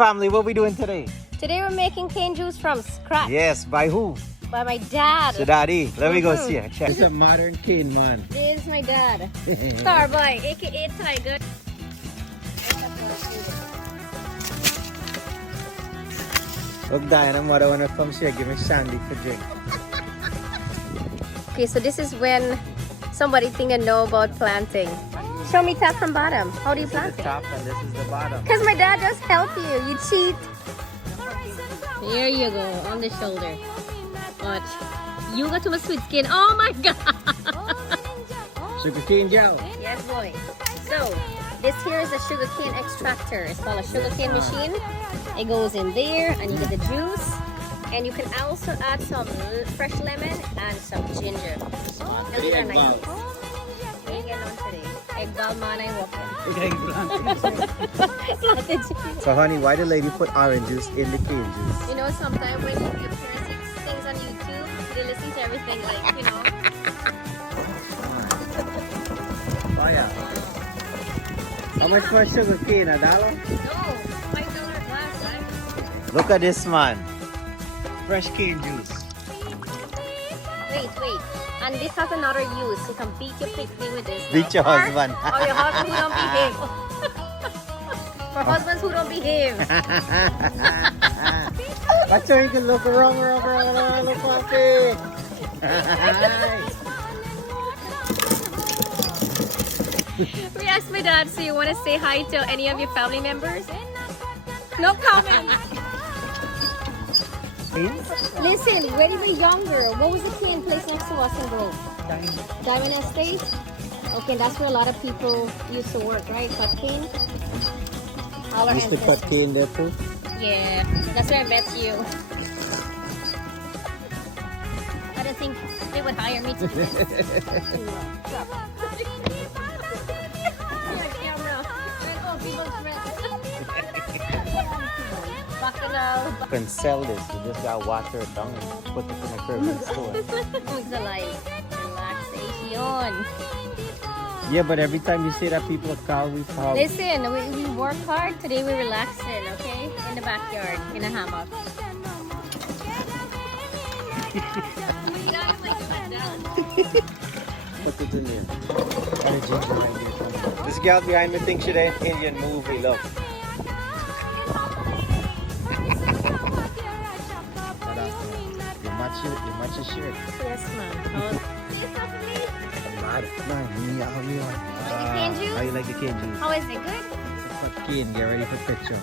Family, what we doing today? Today we're making cane juice from scratch. Yes, by who? By my dad. So daddy, let me go see it. Check. It's a modern cane man. This is my dad. Starboy, aka Tiger. Look, Diana, mother wanna come here, give me shandy for drink. Okay, so this is when somebody think they know about planting. Show me top from bottom. How do you This is plant the it? top and this is the bottom. Because my dad just help you. You cheat. There you go, on the shoulder. Watch. You got too much sweet skin. Oh my god. Sugar cane gel. Yes, boy. So, this here is a sugarcane extractor. It's called a sugarcane machine. It goes in there and you get the juice. And you can also add some fresh lemon and some ginger. Those are nice. Ain't getting on today. Egg ball man, I walk in. So honey, why the lady put orange juice in the cane juice? You know, sometimes when your parents see things on YouTube, they listen to everything like, you know. Oh yeah. How much for sugar cane? $1? No, $5 glass, right? Look at this man. Fresh cane juice. Wait. And this has another use. You can beat your picnic with this. Beat your husband. Or your husband who don't behave. For husbands who don't behave. That's where you can look around, look happy. We asked my dad, so you want to say hi to any of your family members? No comment. Listen, when we were younger, what was the cane place next to us in Grove? Diamond Estate? Okay, that's where a lot of people used to work, right? Cut cane? All our Used to cut ancestors. cane there too? Yeah, that's where I met you. I don't think they would hire me to do this. You can sell this. You just gotta water it down and put it in a curving store. It's like relaxation. Yeah, but every time you say that, people call we fall. Listen, we work hard. Today we're relaxing, okay? In the backyard, in a hammock. Put it in there. This girl behind me thinks she's an Indian movie, look. You match your shirt. Yes, ma'am. How cane juice? you like the cane juice? How is it? Good? Put cane, get ready for picture.